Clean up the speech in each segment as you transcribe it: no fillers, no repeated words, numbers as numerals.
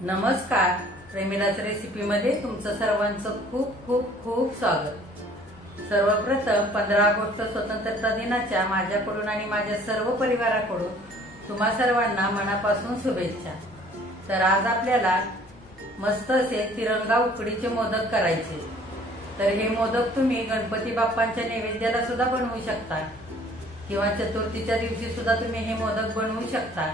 नमस्कार, प्रेमिलाच रेसिपीमध्ये तुमचं सर्वांचं खूप खूप खूप स्वागत। सर्वप्रथम 15 ऑगस्ट स्वतंत्रता दिनाच्या माझ्याकडून आणि माझ्या सर्व परिवाराकडून तुम्हा सर्वांना मनापासून शुभेच्छा। तर आज आपल्याला मस्त असे तिरंगा उकडीचे मोदक करायचे। तर हे मोदक तुम्ही गणपती बाप्पांच्या नैवेद्याला सुद्धा बनवू शकता किंवा चतुर्थीच्या दिवशी सुद्धा तुम्ही हे मोदक बनवू शकता।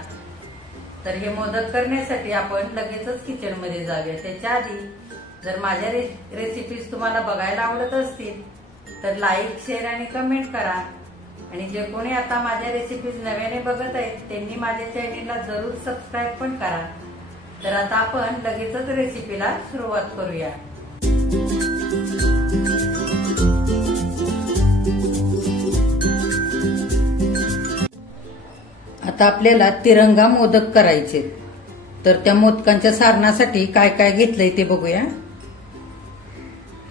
तर हे मोदक करण्यासाठी आपण लगेचच किचन मध्ये जाऊया। त्याच्या आधी जर माझ्या रेसिपीज तुम्हाला बघायला आवडत असतील तर लाईक, शेअर आणि कमेंट करा। आणि जे कोणी आता माझ्या रेसिपीज नव्याने बघत आहेत त्यांनी माझ्या चॅनेलला जरूर सबस्क्राईब पण करा। तर आता आपण लगेचच रेसिपीला सुरुवात करूया। आता आपल्याला तिरंगा मोदक करायचे। तर त्या मोदकांच्या सारणासाठी काय काय घेतलंय ते बघूया।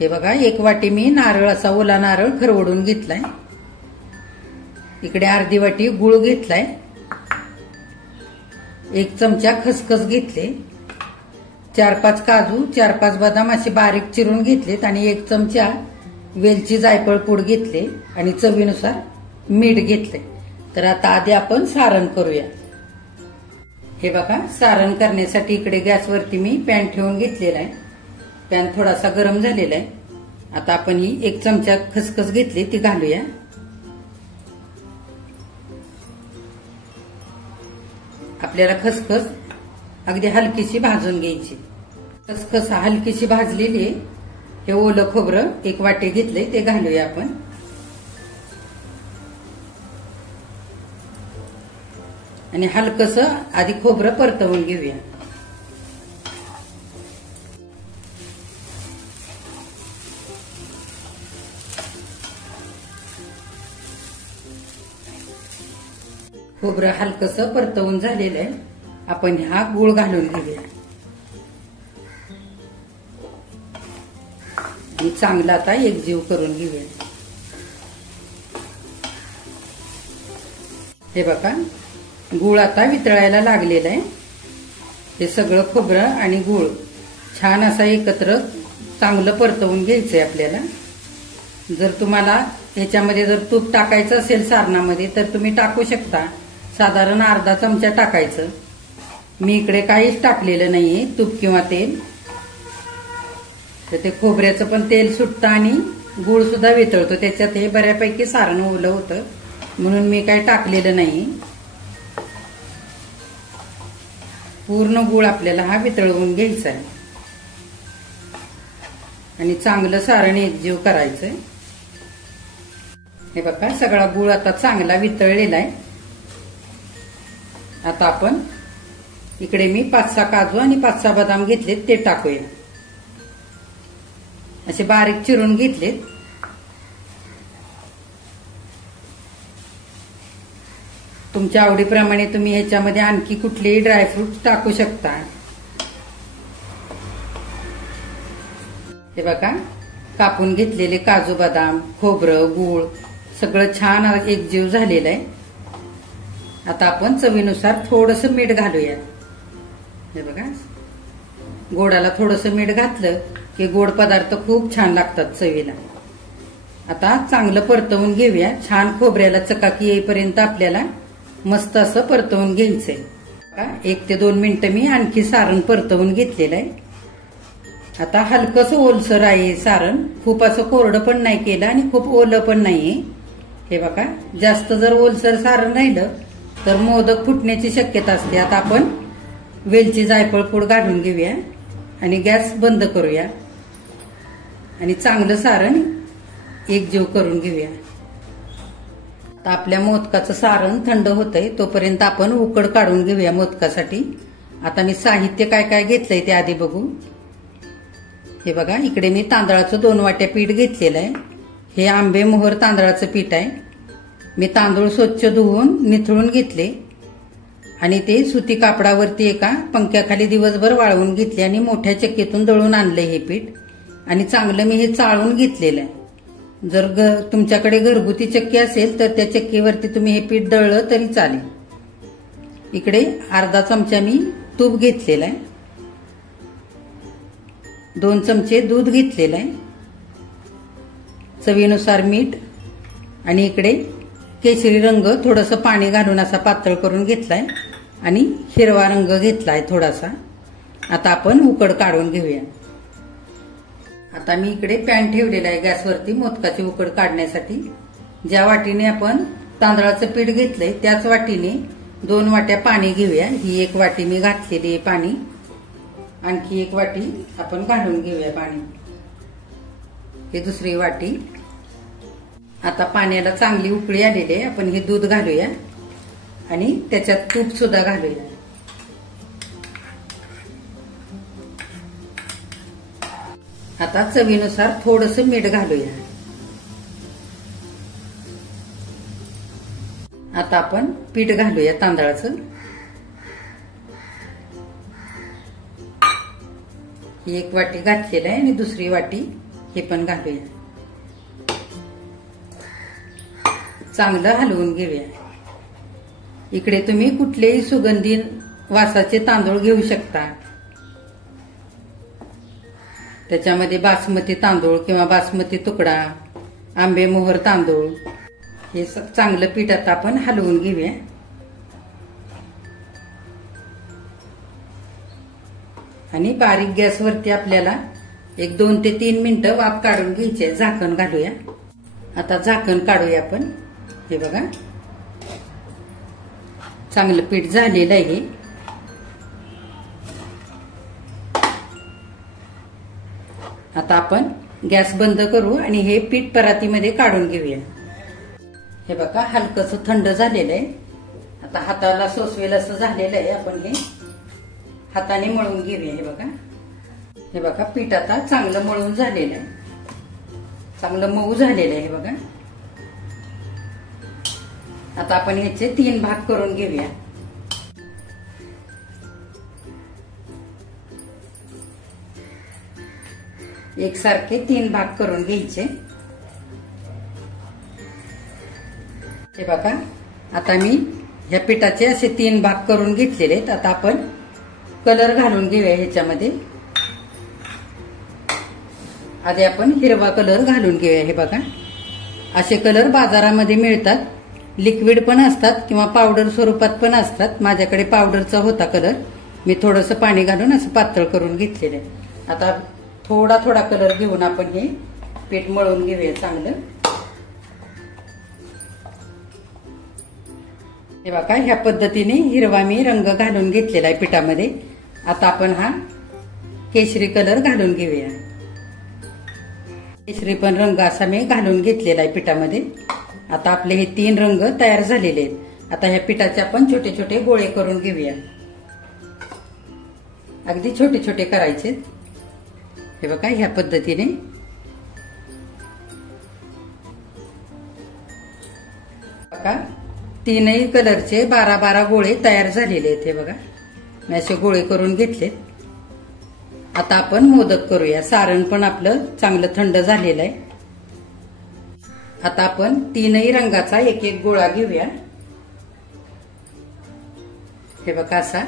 हे बघा, 1 वाटी मी नारळ, असा ओला नारळ खरवडून घेतलाय। इकडे अर्धी वाटी गुळ घेतलाय। 1 चमचा खसखस घेतले। 4-5 काजू, 4-5 बदाम असे बारीक चिरून घेतलेत आणि 1 चमचा वेलची, जायफळ पूड घेतले आणि चवीनुसार मीठ घेतले। तर आता आधी आपण सारण करूया। हे बघा, सारण करण्यासाठी इकडे गॅसवरती मी पॅन ठेवून घेतलेला आहे। पॅन थोडासा गरम झालेला आहे। आता आपण ही 1 चमचा खसखस घेतली ती घालूया। आपल्याला खसखस अगदी हलकीशी भाजून घ्यायची। खसखस हलकीशी भाजलेली आहे। हे ओलं खोबरं 1 वाटी घेतलंय ते घालूया आपण। आणि हलकस आधी खोबरं परतवून घेऊया। खोबरं हलकस परतवून झालेलं आहे। आपण हा गूळ घालून घेऊया आणि चांगला आता एकजीव करून घेऊया। हे बघा, गूळ आता वितळायला लागलेला आहे। हे सगळं खोबरं आणि गूळ छान असा एकत्र चांगलं परतवून घ्यायचंय आपल्याला। जर तुम्हाला ह्याच्यामध्ये जर तूप टाकायचं असेल सारणामध्ये तर तुम्ही टाकू शकता। साधारण अर्धा चमचा टाकायचं। मी इकडे काहीच टाकलेलं नाहीये, तूप किंवा तेल। तर ते खोबऱ्याचं पण तेल सुटतं आणि गूळ सुद्धा वितळतो त्याच्यात। हे बऱ्यापैकी सारण ओलं होतं म्हणून मी काही टाकलेलं नाही। पूर्ण गूळ आपल्याला हा वितळवून घ्यायचा आहे आणि चांगलं सारण एकजीव करायचंय। हे बघा, सगळा गूळ आता चांगला वितळलेला आहे। आता आपण इकडे मी 5-6 काजू आणि 5-6 बदाम घेतलेत ते टाकूया। असे बारीक चिरून घेतलेत। तुमच्या आवडीप्रमाणे तुम्ही ह्याच्यामध्ये आणखी कुठलेही ड्रायफ्रुट्स टाकू शकता। हे बघा, कापून घेतलेले काजू, बदाम, खोबरं, गूळ सगळं छान एकजीव झालेलं आहे। आता आपण चवीनुसार थोडंसं मीठ घालूया। हे बघा, गोडाला थोडंसं मीठ घातलं की गोड पदार्थ खूप छान लागतात चवीला। आता चांगलं परतवून घेऊया। छान खोबऱ्याला चकाकी येईपर्यंत आपल्याला मस्त असं परतवून घ्यायचंय। 1 ते 2 मिनिटं मी आणखी सारण परतवून घेतलेलं आहे। आता हलकस ओलसर आहे सारण, खूप असं कोरडं पण नाही केलं आणि खूप ओलं पण नाहीये। हे बघा, जास्त जर ओलसर सारण राहिलं तर मोदक फुटण्याची शक्यता असते। आता आपण वेलची, जायफळ पूड घालून घेऊया आणि गॅस बंद करूया आणि चांगलं सारण एकजीव करून घेऊया। आता आपल्या मोदकाचं सारण थंड होतंय तोपर्यंत आपण उकड काढून घेऊया मोदकासाठी। आता मी साहित्य काय काय घेतलंय ते आधी बघू। हे बघा, इकडे मी तांदळाचं 2 वाट्या पीठ घेतलेलं आहे। हे आंबे मोहर तांदळाचं पीठ आहे। मी तांदूळ स्वच्छ धुवून निथळून घेतले आणि ते सुती कापडावरती एका पंख्याखाली दिवसभर वाळवून घेतले आणि मोठ्या चक्कीतून दळून आणले हे पीठ आणि चांगलं मी हे चाळून घेतलेलं आहे। जर तुमच्याकडे घरगुती चक्की असेल तर त्या चक्कीवरती तुम्ही हे पीठ दळलं तरी चालेल। इकडे अर्धा चमचा मी तूप घेतलेला आहे 2 चमचे दूध घेतलेलं आहे, चवीनुसार मीठ, आणि इकडे केशरी रंग थोडंसं पाणी घालून असा पातळ करून घेतलाय आणि हिरवा रंग घेतलाय थोडासा. आता आपण उकड काढून घेऊया. आता मी इकडे पॅन ठेवलेला आहे गॅसवरती मोदकाची उकड काढण्यासाठी. ज्या वाटीने आपण तांदळाचं पीठ घेतलंय त्याच वाटीने 2 वाट्या पाणी घेऊया. ही 1 वाटी मी घातलेली आहे पाणी, आणखी 1 वाटी आपण घालून घेऊया पाणी. ही दुसरी वाटी. आता पाण्याला चांगली उकळी आलेली आहे. आपण हे दूध घालूया आणि त्याच्यात तूप सुद्धा घालूया. आता चवीनुसार थोडंसं मीठ घालूया. आता आपण पीठ घालूया तांदळाचं. ही 1 वाटी घातलेलं आहे आणि दुसरी वाटी हे पण घालूया. चांगलं हलवून घेऊया. इकडे तुम्ही कुठलेही सुगंधी वासाचे तांदूळ घेऊ शकता. त्याच्यामध्ये बासमती तांदूळ किंवा बासमती तुकडा, आंबेमोहर तांदूळ, हे चांगलं पीठ आता आपण हलवून घेऊया. आणि बारीक गॅसवरती आपल्याला 2 ते 3 मिनिटं वाफ काढून घ्यायची. झाकण घालूया. आता झाकण काढूया आपण. हे बघा चांगलं पीठ झालेलं आहे. आता आपण गॅस बंद करू आणि हे पीठ परातीमध्ये काढून घेऊया. हे बघा हलकंसं थंड झालेलं आहे. आता हाताला सोसवेल असं झालेलं आहे. आपण हे हाताने मळून घेऊया. हे बघा पीठ आता चांगलं मळून झालेलं आहे. चांगलं मऊ झालेलं आहे. हे बघा आता आपण ह्याचे 3 भाग करून घेऊया. एकसारखे 3 भाग करून घ्यायचे. हे बघा आता मी ह्या पिठाचे असे 3 भाग करून घेतलेले आहेत. आता आपण कलर घालून घेऊया ह्याच्यामध्ये. आधी आपण हिरवा कलर घालून घेऊया. हे बघा असे कलर बाजारामध्ये मिळतात. लिक्विड पण असतात किंवा पावडर स्वरूपात पण असतात. माझ्याकडे पावडरचा होता कलर. मी थोडंसं पाणी घालून असं पातळ करून घेतलेलं आहे. आता थोडा थोडा कलर घेऊन आपण हे पीठ मळून घेऊया चांगलं. हे बघा ह्या पद्धतीने हिरवा मी रंग घालून घेतलेला आहे पिठामध्ये. आता आपण हा केशरी कलर घालून घेऊया. केशरी पण रंग असा मी घालून घेतलेला आहे पिठामध्ये. आता आपले हे 3 रंग तयार झालेले आहेत. आता ह्या पिठाचे आपण छोटे छोटे गोळे करून घेऊया. अगदी छोटे छोटे करायचे. हे बघा ह्या पद्धतीने. बघा 3ही कलरचे 12-12 गोळे तयार झालेले आहेत. हे बघा मी असे गोळे करून घेतले. आता आपण मोदक करूया. सारण पण आपलं चांगलं थंड झालेलं आहे. आता आपण 3ही रंगाचा 1-1 गोळा घेऊया. हे बघा असा.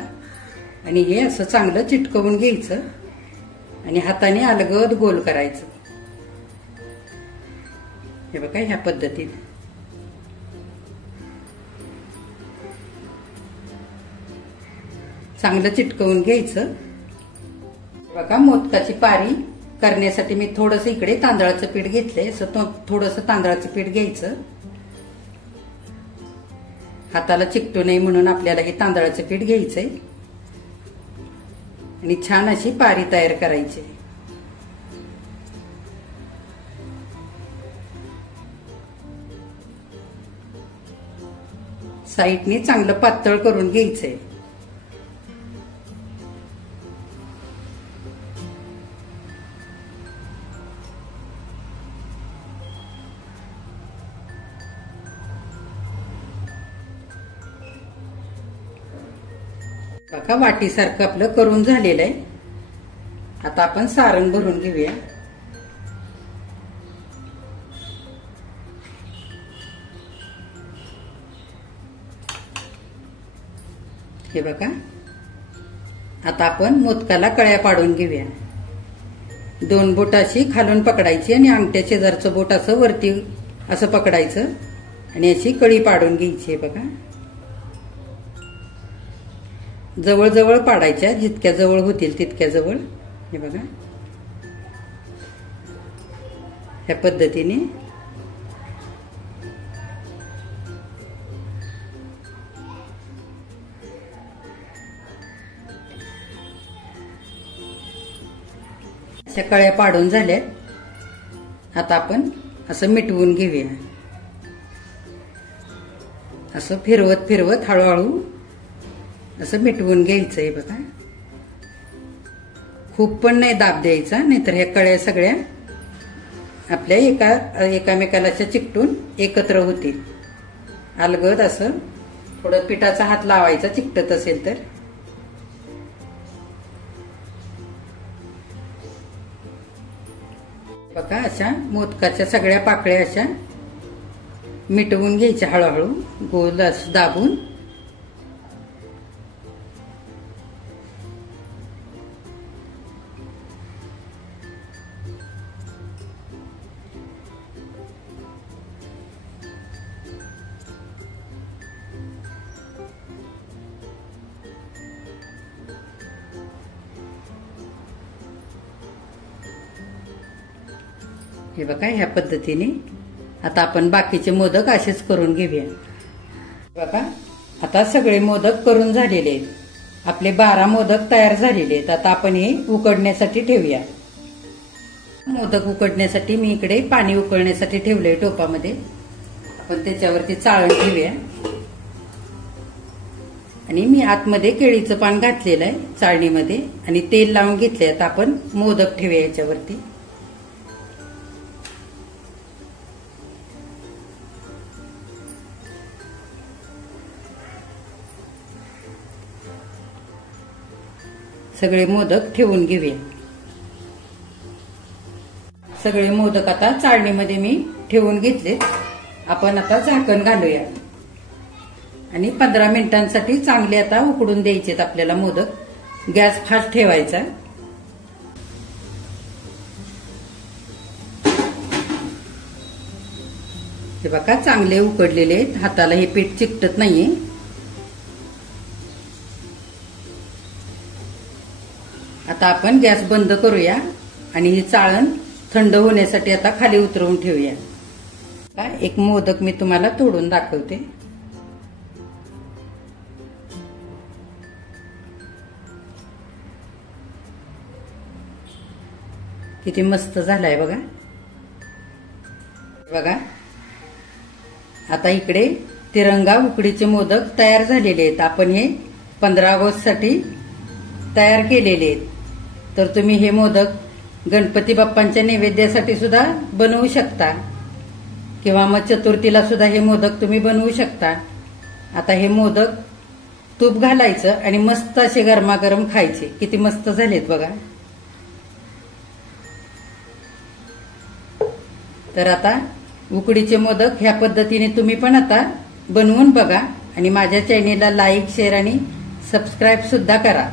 आणि हे असं चांगलं चिटकवून घ्यायचं आणि हाताने अलगद गोल करायचं. हे बघा ह्या पद्धतीने. चांगलं चिटकवून घ्यायचं. बघा मोदकाची पारी करण्यासाठी मी थोडंसं इकडे तांदळाचं पीठ घेतलंय. असं थोडंसं तांदळाचं पीठ घ्यायचं. हाताला चिकटू नये म्हणून आपल्याला हे तांदळाचं पीठ घ्यायचंय आणि छान अशी पारी तयार करायची. साईडने चांगलं पातळ करून घ्यायचंय. बघा वाटीसारखं आपलं करून झालेलं आहे. आता आपण सारण भरून घेऊया. हे बघा आता आपण मोदकाला कळ्या पाडून घेऊया. 2 बोट अशी खालून पकडायची आणि अंगठ्या शेजारचं बोट असं वरती असं पकडायचं आणि अशी कळी पाडून घ्यायची. बघा, जवळ जवळ पाडायच्या, जितक्या जवळ होतील तितक्या जवळ. हे बघा, ह्या पद्धतीने अशा कळ्या पाडून झाल्यात. आता आपण असं मिटवून घेऊया. असं फिरवत फिरवत हळूहळू असं मिटवून घ्यायचंय. बघा, खूप पण नाही दाब द्यायचा, नाहीतर ह्या कळ्या सगळ्या आपल्या एकामेकाला चिकटून एकत्र होतील. अलगद असं थोडं पिठाचा हात लावायचा चिकटत असेल तर. बघा, अशा मोदकाच्या सगळ्या पाकळ्या अशा मिटवून घ्यायच्या हळूहळू गोल असं दाबून. हे बघा, ह्या पद्धतीने आता आपण बाकीचे मोदक असेच करून घेऊया. बघा, आता सगळे मोदक करून झालेले आहेत. आपले 12 मोदक तयार झालेले आहेत. आता आपण हे उकडण्यासाठी ठेवूया. मोदक उकडण्यासाठी मी इकडे पाणी उकळण्यासाठी ठेवलंय टोपामध्ये. आपण त्याच्यावरती चाळण ठेवूया आणि मी आतमध्ये केळीचं पान घातलेलं आहे चाळणीमध्ये आणि तेल लावून घेतले. आता आपण मोदक ठेवूया याच्यावरती. सगळे मोदक ठेवून घेऊया. सगळे मोदक आता चाळणीमध्ये मी ठेवून घेतले. आपण आता झाकण घालूया आणि 15 मिनिटांसाठी चांगले आता उकडून द्यायचेत आपल्याला मोदक. गॅस फास्ट ठेवायचा. हे बघा, चांगले उकडलेले आहेत. हाताला हे पीठ चिकटत नाहीये. आता आपण गॅस बंद करूया आणि ही चाळण थंड होण्यासाठी आता खाली उतरवून ठेवूया. एक मोदक मी तुम्हाला तोडून दाखवते. किती मस्त झालाय बघा. बघा, आता इकडे तिरंगा उकडीचे मोदक तयार झालेले आहेत. आपण हे 15 ऑगस्ट साठी तयार केलेले आहेत. तर तुम्ही हे मोदक गणपती बाप्पांच्या नैवेद्यासाठी सुद्धा बनवू शकता किंवा मग चतुर्थीला सुद्धा हे मोदक तुम्ही बनवू शकता. आता हे मोदक तूप घालायचं आणि मस्त असे गरमागरम खायचे. किती मस्त झालेत बघा. तर आता उकडीचे मोदक ह्या पद्धतीने तुम्ही पण आता बनवून बघा आणि माझ्या चॅनेलला लाईक, शेअर आणि सबस्क्राईब सुद्धा करा.